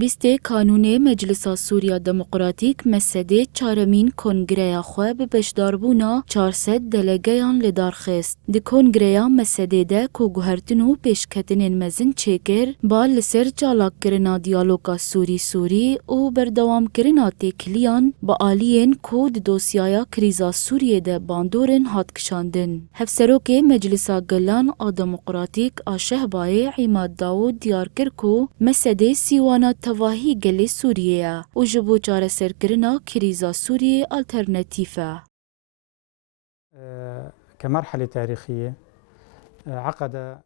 بیسته کانون مجلس سوریا دموکراتیک مسده چارمین کنگره خواه به بشداربونا 400 دلگیان لدارخست. ده کنگره مسده ده که گوهرتن و پیشکتنین مزن چکر با لسر جالاک کرنا دیالوگا سوری و بردوام کرنا تکلیان با آلین که دوسیایا کریزا سوریه ده باندورن هات کشاندن. هفسروک مجلس گلان دموکراتیک آشهبای عماد داود دیار کرکو مسده سیوانا تواهی گلی سوریه و جبو چاره سرکرنا کریزا سوریه الترناتیفه. كمرحلة تاريخية عقد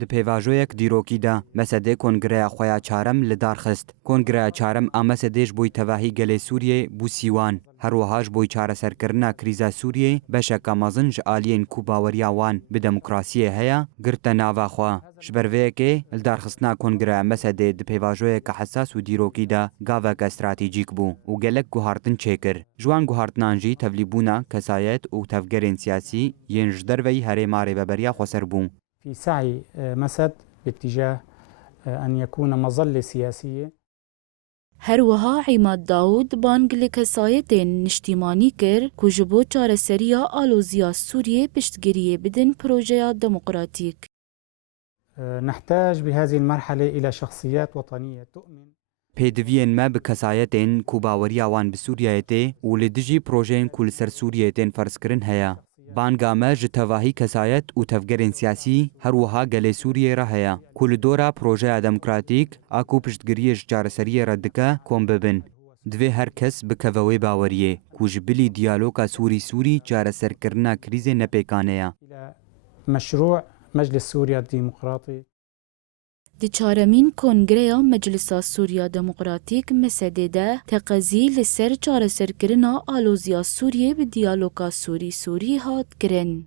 د پیواژویک دیروکی دا مسده کنگره خویا چارم لدار خست. کنگره چارم آمسدهش بوی تواهی گل سوریه بو سیوان. هر وهاش بوی چاره سرکرنا کریزا سوریه بشک آمازن جالین کوباوریا وان به دموکراسی هیا گرت ناوا خوا. جبروه که لدار خستنا کنگره مسده د پیواژویک حساس و دیروکی دا گاوک استراتیجیک بو و گلک گوهارتن چکر. جوان گوهارتنانجی تولیبونا کسایت و تفگرین سیاسی ینج دروی هره ماره ببریا خسر بو. في سعي مسد باتجاه أن يكون مظلة سياسية. هروها عماد داود بانگل کسایتین نشتیمانی کر که جبو چاره سریا آلوزیا سوریه پشتگیریه بدن پروژه دموکراتیک. نحتاج بهذه المرحلة إلى شخصيات وطنية تؤمن پیدوین ما به کسایتین کوباوریا وان به سوریایته و لدجی پروژین کل سر سوریایتین فرض کرن هیا. بانگامه جتواهی کسایت و تفگرین سیاسی هر وها گل سوریه را هیا. کل دورا پروژه دموکراتیک آکو پشتگیریش جارسری ردکه کم ببن. دوی هر کس بکووی باوریه کوج بلی دیالوگا سوری جارسر کرنا کریز نپیکانه. مشروع مجلس سوريا الديمقراطي. دی چارمین کنگره مجلس سوریا دموکراتیک مسده ده تقضی لسر چاره سرکرنا آلوزیا سوریه به دیالوگا سوری هات کرن.